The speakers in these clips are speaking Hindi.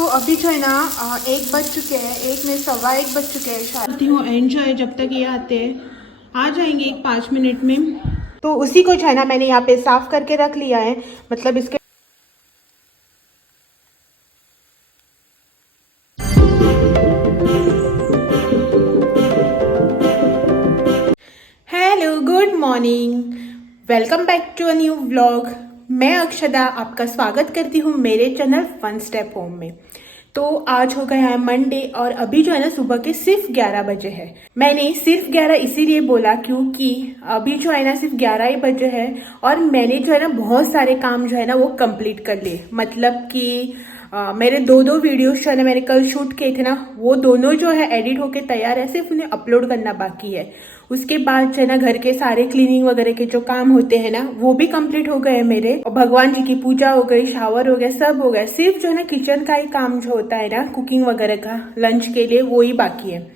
तो अभी जो है ना 1 बज चुके हैं, 1 में 1:15 बज चुके हैं शायद। करती हूँ एंजॉय जब तक ये आते हैं, आ जाएंगे 5 मिनट में। तो उसी को जो है ना मैंने यहाँ पे साफ करके रख लिया है, मतलब इसके। Hello, good morning, welcome back to a new vlog. मैं अक्षदा आपका स्वागत करती हूँ मेरे चैनल वन स्टेप होम में। तो आज हो गया है मंडे और अभी जो है ना सुबह के सिर्फ 11 बजे है। मैंने सिर्फ 11 इसीलिए बोला क्योंकि अभी जो है ना सिर्फ 11 ही बजे है और मैंने जो है ना बहुत सारे काम जो है ना वो कंप्लीट कर लिए। मतलब कि मेरे दो वीडियोस जो है ना मैंने कल शूट किए थे ना, वो दोनों जो है एडिट होके तैयार है, सिर्फ उन्हें अपलोड करना बाकी है। उसके बाद जो है ना घर के सारे क्लीनिंग वगैरह के जो काम होते हैं ना वो भी कंप्लीट हो गए मेरे, और भगवान जी की पूजा हो गई, शावर हो गया, सब हो गया। सिर्फ जो है ना किचन का ही काम जो होता है ना कुकिंग वगैरह का लंच के लिए, वो ही बाकी है।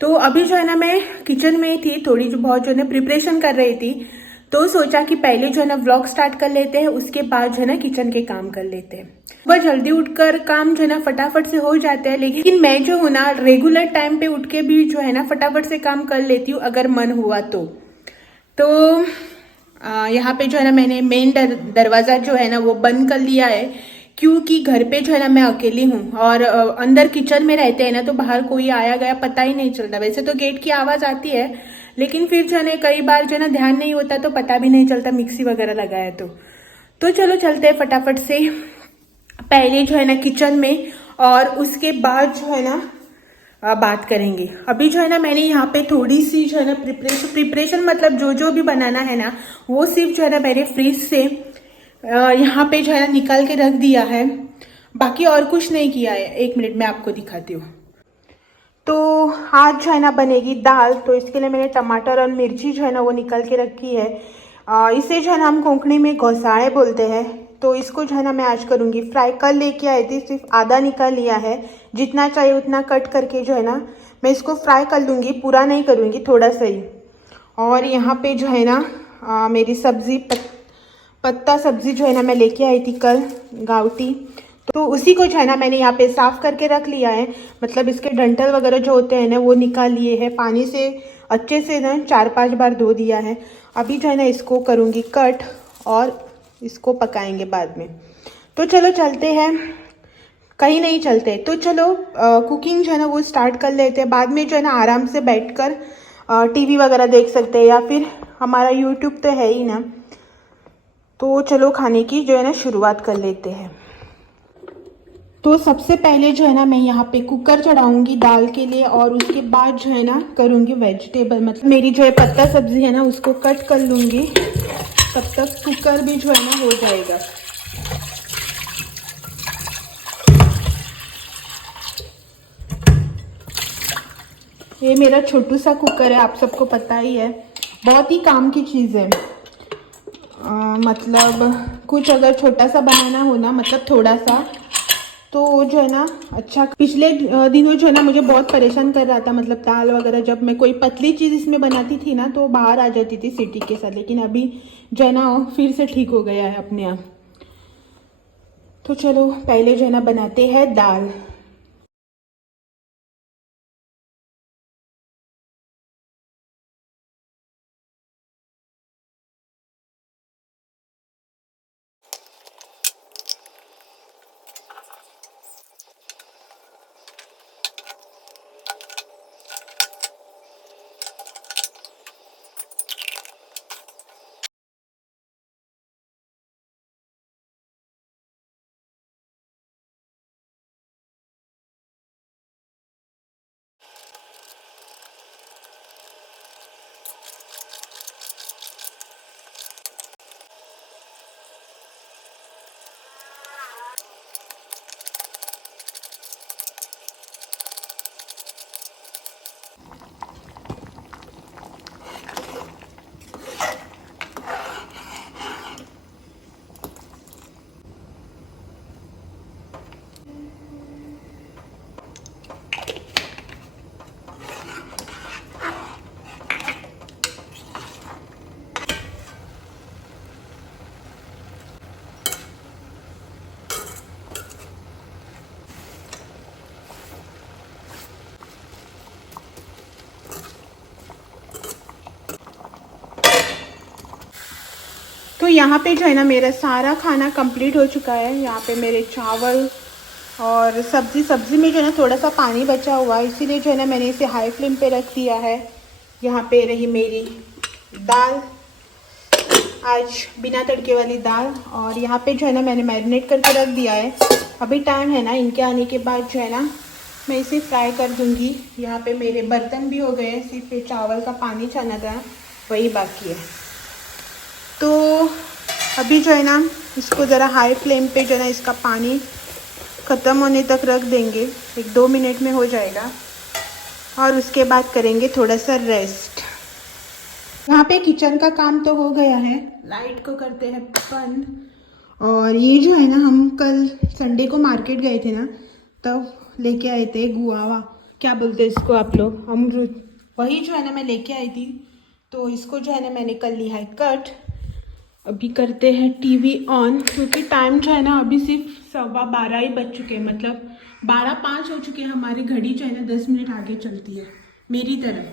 तो अभी जो है ना मैं किचन में ही थी, थोड़ी जो बहुत जो है ना प्रिपरेशन कर रही थी, तो सोचा कि पहले जो है ना व्लॉग स्टार्ट कर लेते हैं, उसके बाद जो है ना किचन के काम कर लेते हैं। सुबह जल्दी उठकर काम जो है ना फटाफट से हो जाते हैं, लेकिन मैं जो हूँ ना रेगुलर टाइम पे उठ के भी जो है ना फटाफट से काम कर लेती हूँ अगर मन हुआ तो यहाँ पे जो है ना मैंने मेन दरवाजा जो है ना वो बंद कर लिया है, क्योंकि घर पे जो है ना मैं अकेली हूँ और अंदर किचन में रहते हैं ना तो बाहर कोई आया गया पता ही नहीं चलता। वैसे तो गेट की आवाज आती है, लेकिन फिर जो है ना कई बार जो है ना ध्यान नहीं होता तो पता भी नहीं चलता, मिक्सी वगैरह लगाया तो चलो चलते हैं फटाफट से पहले जो है ना किचन में, और उसके बाद जो है ना बात करेंगे। अभी जो है ना मैंने यहाँ पे थोड़ी सी जो है ना प्रिपरेशन मतलब जो जो भी बनाना है ना वो सिर्फ जो है ना मैंने फ्रिज से यहाँ पे जो है ना निकाल के रख दिया है, बाकी और कुछ नहीं किया है। 1 मिनट में आपको दिखाती हूँ। तो आज जो है ना बनेगी दाल, तो इसके लिए मैंने टमाटर और मिर्ची जो है ना वो निकल के रखी है। इसे जो है ना हम कोंकणी में घोसाए बोलते हैं। तो इसको जो है ना मैं आज करूँगी फ्राई। कल लेके आई थी, सिर्फ आधा निकाल लिया है, जितना चाहिए उतना कट करके जो है ना मैं इसको फ्राई कर लूँगी, पूरा नहीं करूँगी, थोड़ा सा ही। और यहाँ पे जो है ना मेरी सब्जी पत्ता सब्जी जो है ना मैं लेके आई थी कल, गावटी। तो उसी को जो है ना मैंने यहाँ पे साफ करके रख लिया है, मतलब इसके डंठल वगैरह जो होते हैं ना वो निकाल लिए हैं, पानी से अच्छे से ना 4-5 बार धो दिया है। अभी जो है ना इसको करूँगी कट और इसको पकाएंगे बाद में। तो चलो चलते हैं, कहीं नहीं चलते, तो चलो कुकिंग जो है ना वो स्टार्ट कर लेते हैं। बाद में जो है ना आराम से बैठकर टीवी वगैरह देख सकते हैं, या फिर हमारा यूट्यूब तो है ही ना। तो चलो खाने की जो है ना शुरुआत कर लेते हैं। तो सबसे पहले जो है ना मैं यहाँ पे कुकर चढ़ाऊंगी दाल के लिए, और उसके बाद जो है ना करूँगी वेजिटेबल, मतलब मेरी जो है पत्ता सब्जी है ना उसको कट कर लूँगी, तब तक कुकर भी जो है ना हो जाएगा। ये मेरा छोटू सा कुकर है, आप सबको पता ही है, बहुत ही काम की चीज़ है। मतलब कुछ अगर छोटा सा बनाना हो ना, मतलब थोड़ा सा, तो जो है ना अच्छा। पिछले दिनों जो है ना मुझे बहुत परेशान कर रहा था, मतलब दाल वगैरह जब मैं कोई पतली चीज़ इसमें बनाती थी ना तो बाहर आ जाती थी सीटी के साथ, लेकिन अभी जो है ना फिर से ठीक हो गया है अपने आप। तो चलो पहले जो है ना बनाते हैं दाल। तो यहाँ पे जो है ना मेरा सारा खाना कंप्लीट हो चुका है। यहाँ पे मेरे चावल और सब्ज़ी में जो है ना थोड़ा सा पानी बचा हुआ है, इसीलिए जो है ना मैंने इसे हाई फ्लेम पे रख दिया है। यहाँ पे रही मेरी दाल, आज बिना तड़के वाली दाल, और यहाँ पे जो है ना मैंने मैरिनेट करके रख दिया है। अभी टाइम है ना, इनके आने के बाद जो है ना मैं इसे फ्राई कर दूँगी। यहाँ पे मेरे बर्तन भी हो गए, सिर्फ ये चावल का पानी छाना था वही बाकी है। तो अभी जो है ना इसको ज़रा हाई फ्लेम पे जो है ना इसका पानी ख़त्म होने तक रख देंगे, 1-2 मिनट में हो जाएगा, और उसके बाद करेंगे थोड़ा सा रेस्ट। यहाँ पे किचन का काम तो हो गया है, लाइट को करते हैं बंद। और ये जो है ना हम कल संडे को मार्केट गए थे ना, तब लेके आए थे गुआवा, क्या बोलते हैं इसको आप लोग, अमरूद, वही जो है ना मैं लेके आई थी। तो इसको जो है ना मैंने कर लिया है कट। अभी करते हैं टीवी ऑन, क्योंकि टाइम जो है ना अभी सिर्फ 12:15 ही बज चुके हैं, मतलब 12:05 हो चुके हैं। हमारी घड़ी जो है ना 10 मिनट आगे चलती है मेरी तरह।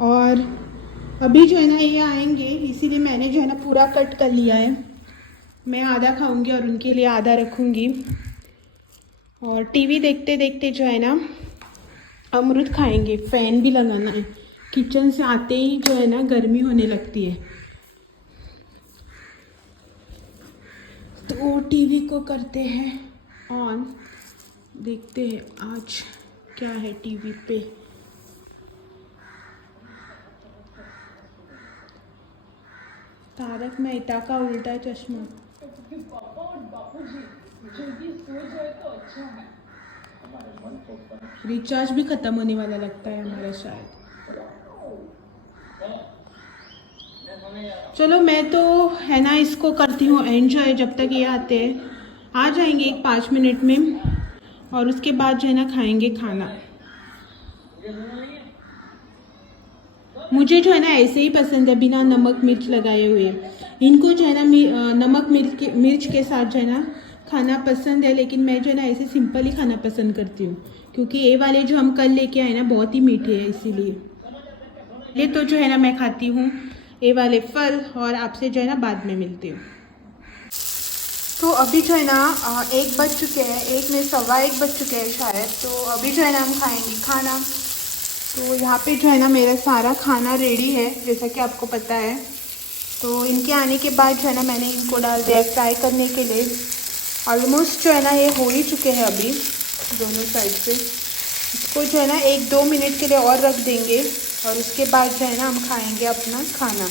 और अभी जो है ना ये आएंगे, इसीलिए मैंने जो है ना पूरा कट कर लिया है। मैं आधा खाऊंगी और उनके लिए आधा रखूंगी। और टीवी देखते देखते जो है ना अमरूद खाएंगे। फ़ैन भी लगाना है, किचन से आते ही जो है ना गर्मी होने लगती है। तो टीवी को करते हैं ऑन, देखते हैं आज क्या है टीवी पे। तारक मेहता का उल्टा चश्मा। रिचार्ज भी खत्म होने वाला लगता है हमारा शायद। चलो मैं तो है ना इसको करती हूँ एंजॉय, जब तक ये आते हैं। आ जाएंगे 5 मिनट में, और उसके बाद जो है ना खाएंगे खाना। मुझे जो है ना ऐसे ही पसंद है, बिना नमक मिर्च लगाए हुए। इनको जो है ना नमक मिर्च के साथ जो है ना खाना पसंद है, लेकिन मैं जो है ना ऐसे सिंपल ही खाना पसंद करती हूँ, क्योंकि ये वाले जो हम कल लेके आए ना बहुत ही मीठे हैं, इसीलिए ये तो जो है ना मैं खाती हूँ ये वाले फल, और आपसे जो है ना बाद में मिलती हूँ। तो अभी जो है ना 1 बज चुके हैं, 1 में 1:15 बज चुके हैं शायद। तो अभी जो है ना हम खाएंगे खाना। तो यहाँ पे जो है ना मेरा सारा खाना रेडी है, जैसा कि आपको पता है। तो इनके आने के बाद जो है ना मैंने इनको डाल दिया फ्राई करने के लिए। ऑलमोस्ट जो है ना ये हो ही चुके हैं अभी दोनों साइड से। इसको जो है ना 1-2 मिनट के लिए और रख देंगे, और उसके बाद जो है ना हम खाएंगे अपना खाना।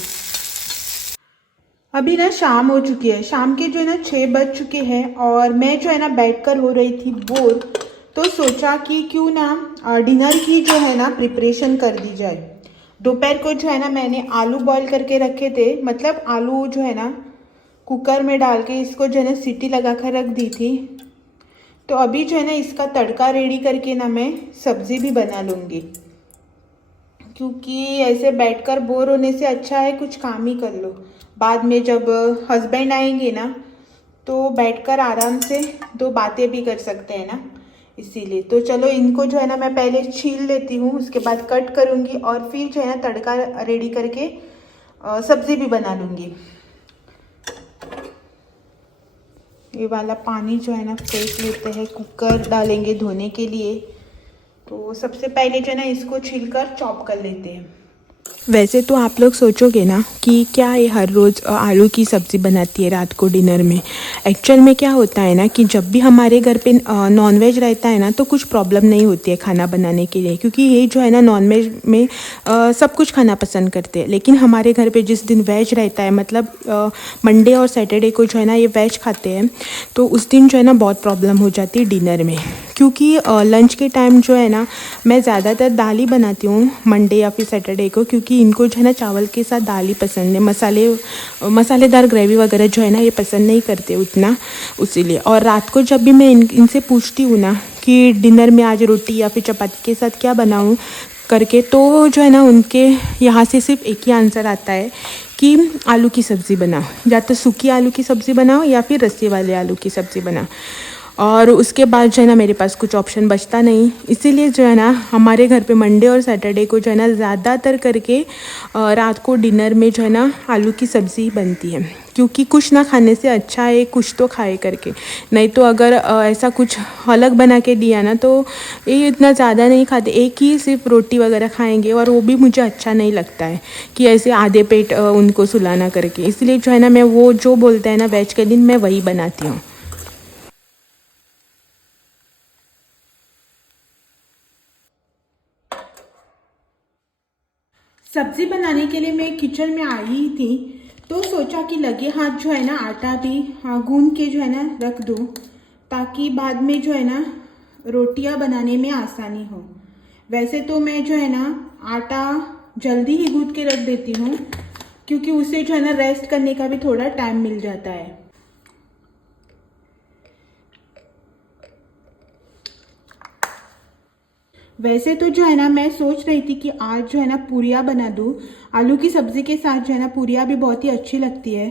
अभी ना शाम हो चुकी है, शाम के जो है ना 6 बज चुके हैं, और मैं जो है ना बैठकर हो रही थी बोर। तो सोचा कि क्यों ना डिनर की जो है ना प्रिपरेशन कर दी जाए। दोपहर को जो है ना मैंने आलू बॉईल करके रखे थे, मतलब आलू जो है ना कुकर में डाल के इसको जो है ना सीटी लगा कर रख दी थी। तो अभी जो है ना इसका तड़का रेडी करके ना मैं सब्ज़ी भी बना लूँगी, क्योंकि ऐसे बैठकर बोर होने से अच्छा है कुछ काम ही कर लो। बाद में जब हस्बैंड आएंगे ना तो बैठकर आराम से 2 बातें भी कर सकते हैं ना, इसीलिए। तो चलो इनको जो है ना मैं पहले छील लेती हूँ, उसके बाद कट करूँगी, और फिर जो है ना तड़का रेडी करके सब्ज़ी भी बना लूँगी। ये वाला पानी जो है ना फेंक लेते हैं, कुकर डालेंगे धोने के लिए। तो सबसे पहले जो है ना इसको छीलकर चॉप कर लेते हैं। वैसे तो आप लोग सोचोगे ना कि क्या ये हर रोज़ आलू की सब्ज़ी बनाती है रात को डिनर में। एक्चुअल में क्या होता है ना कि जब भी हमारे घर पे नॉनवेज रहता है ना तो कुछ प्रॉब्लम नहीं होती है खाना बनाने के लिए, क्योंकि ये जो है ना नॉनवेज में सब कुछ खाना पसंद करते हैं। लेकिन हमारे घर पे जिस दिन वेज रहता है, मतलब मंडे और सैटरडे को जो है ना ये वेज खाते हैं, तो उस दिन जो है ना बहुत प्रॉब्लम हो जाती है डिनर में। क्योंकि लंच के टाइम जो है ना मैं ज़्यादातर दाल ही बनाती हूँ मंडे या फिर सैटरडे को, क्योंकि इनको जो है ना चावल के साथ दाल ही पसंद है। मसालेदार ग्रेवी वगैरह जो है ना ये पसंद नहीं करते उतना, इसीलिए। और रात को जब भी मैं इनसे पूछती हूँ ना कि डिनर में आज रोटी या फिर चपाती के साथ क्या बनाऊँ करके, तो जो है ना उनके यहाँ से सिर्फ एक ही आंसर आता है कि आलू की सब्ज़ी बनाओ, या तो सूखी आलू की सब्ज़ी बनाओ या फिर रस्से वाले आलू की सब्ज़ी बनाओ। और उसके बाद जो है ना मेरे पास कुछ ऑप्शन बचता नहीं, इसीलिए जो है ना हमारे घर पे मंडे और सैटरडे को जो है ना ज़्यादातर करके रात को डिनर में जो है ना आलू की सब्ज़ी बनती है, क्योंकि कुछ ना खाने से अच्छा है कुछ तो खाए करके। नहीं तो अगर ऐसा कुछ अलग बना के दिया ना तो ये इतना ज़्यादा नहीं खाते, एक ही सिर्फ रोटी वगैरह खाएंगे, और वो भी मुझे अच्छा नहीं लगता है कि ऐसे आधे पेट उनको सुलाना करके। इसलिए जो है ना मैं वो जो बोलते हैं ना वेज के दिन मैं वही बनाती हूँ। सब्ज़ी बनाने के लिए मैं किचन में आई ही थी, तो सोचा कि लगे हाथ जो है ना आटा भी गूंद के जो है ना रख दूँ, ताकि बाद में जो है ना रोटियां बनाने में आसानी हो। वैसे तो मैं जो है ना आटा जल्दी ही गूंद के रख देती हूँ, क्योंकि उससे जो है ना रेस्ट करने का भी थोड़ा टाइम मिल जाता है। वैसे तो जो है ना मैं सोच रही थी कि आज जो है ना पूरियाँ बना दूँ, आलू की सब्ज़ी के साथ जो है ना पूरियाँ भी बहुत ही अच्छी लगती है।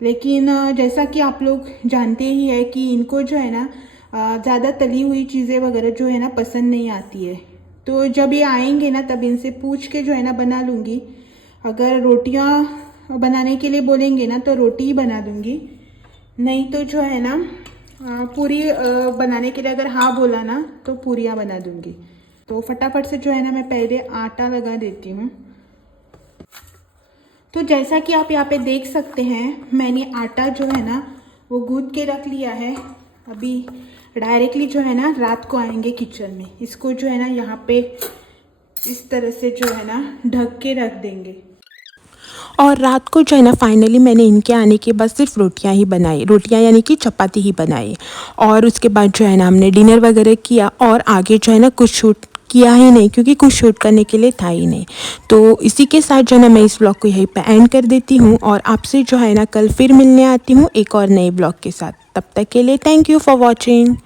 लेकिन जैसा कि आप लोग जानते ही है कि इनको जो है ना ज़्यादा तली हुई चीज़ें वगैरह जो है ना पसंद नहीं आती है। तो जब ये आएंगे ना तब इनसे पूछ के जो है ना बना लूँगी। अगर रोटियाँ बनाने के लिए बोलेंगे ना तो रोटी ही बना दूँगी, नहीं तो जो है ना पूरी बनाने के लिए अगर हाँ बोला ना तो पूरियाँ बना दूँगी। तो फटाफट से जो है ना मैं पहले आटा लगा देती हूँ। तो जैसा कि आप यहाँ पे देख सकते हैं, मैंने आटा जो है ना वो गूंद के रख लिया है। अभी डायरेक्टली जो है ना रात को आएंगे किचन में, इसको जो है ना यहाँ पे इस तरह से जो है ना ढक के रख देंगे। और रात को जो है ना फाइनली मैंने इनके आने के बाद सिर्फ रोटियां ही बनाई, रोटियां यानी कि चपाती ही बनाई। और उसके बाद जो है ना हमने डिनर वगैरह किया, और आगे जो है ना कुछ शूट किया ही नहीं, क्योंकि कुछ शूट करने के लिए था ही नहीं। तो इसी के साथ जो है ना मैं इस ब्लॉग को यहीं पे एंड कर देती हूँ, और आपसे जो है ना कल फिर मिलने आती हूँ एक और नए ब्लॉग के साथ। तब तक के लिए थैंक यू फॉर वॉचिंग।